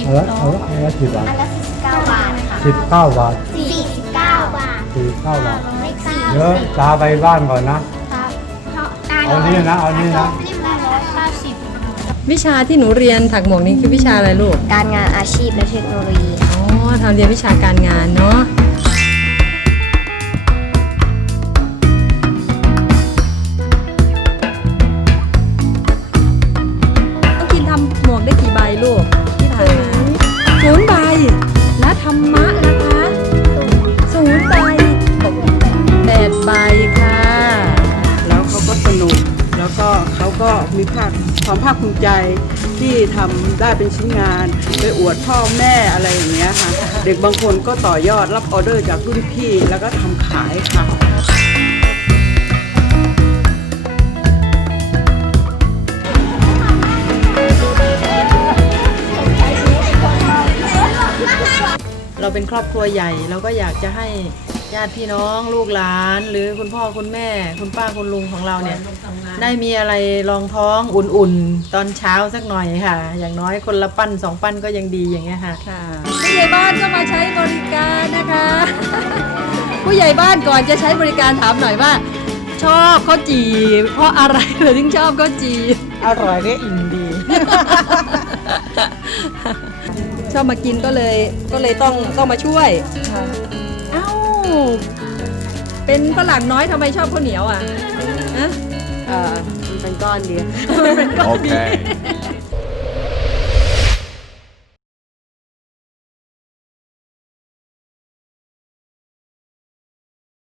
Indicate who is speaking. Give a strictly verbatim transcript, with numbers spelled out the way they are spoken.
Speaker 1: อันละอันละอันละสิบบาท
Speaker 2: อันละสี่สิบเก้าบาทค่ะ
Speaker 1: สิบเก้าบาท
Speaker 2: สี่สิบเก้าบาท
Speaker 1: สี่เก้าบาท
Speaker 2: เลขสี่
Speaker 1: เดี๋ยวตาไปบ้านก่อนนะ
Speaker 2: ครับ
Speaker 1: เอานี่นะเอานี่นะ
Speaker 2: เล่มละร้อยเก้าสิบ
Speaker 3: วิชาที่หนูเรียนถักหมวกนี้คือวิชาอะไรลูก
Speaker 2: การงานอาชีพและเทคโนโลยี
Speaker 3: อ๋อทำเรียนวิชาการงานเนาะต้องกินทำหมวกได้กี่ใบลูกที่ผ่านมาศูนย์ใบแล้วธรรมะนะคะศูนย์ใบแปดใบค่ะ
Speaker 4: แล้วเขาก็สนุก แล้วก็เขาก็มีภาคความภาคภูมิใจที่ทำได้เป็นชิ้นงานไปอวดพ่อแม่อะไรอย่างเงี้ยค่ะ เด็กบางคนก็ต่อยอดรับออเดอร์จากรุ่นพี่แล้วก็ทำขายค่ะ เราเป็นครอบครัวใหญ่เราก็อยากจะให้ญาติพี่น้องลูกหลานหรือคุณพ่อคุณแม่ คุณป้าคุณลุงของเราเนี่ยได้มีอะไรรองท้องอุ่นๆ ตอนเช้าสักหน่อยค่ะ อย่างน้อยคนละปั้นสองปั้นก็ยังดีอย่างเงี้ยค่ะ
Speaker 3: ค่ะผู้ใหญ่บ้านก็มาใช้บริการนะคะ ผู้ใหญ่บ้านก่อนจะใช้บริการถามหน่อยว่า ชอบข้าวจี่เพราะอะไรเราถึงชอบข้าวจี่
Speaker 4: อร่อยและอิ่มดี
Speaker 3: ชอบมากินก็เลยก็เลยต้องต้องมาช่วยเอ้าเป็นฝรั่งน้อยทำไมชอบข้าวเหนียวอ่ะฮะ
Speaker 4: เอ่อมันเป็นก้อนเดียว
Speaker 3: เป็นก้อนดี
Speaker 5: Okay.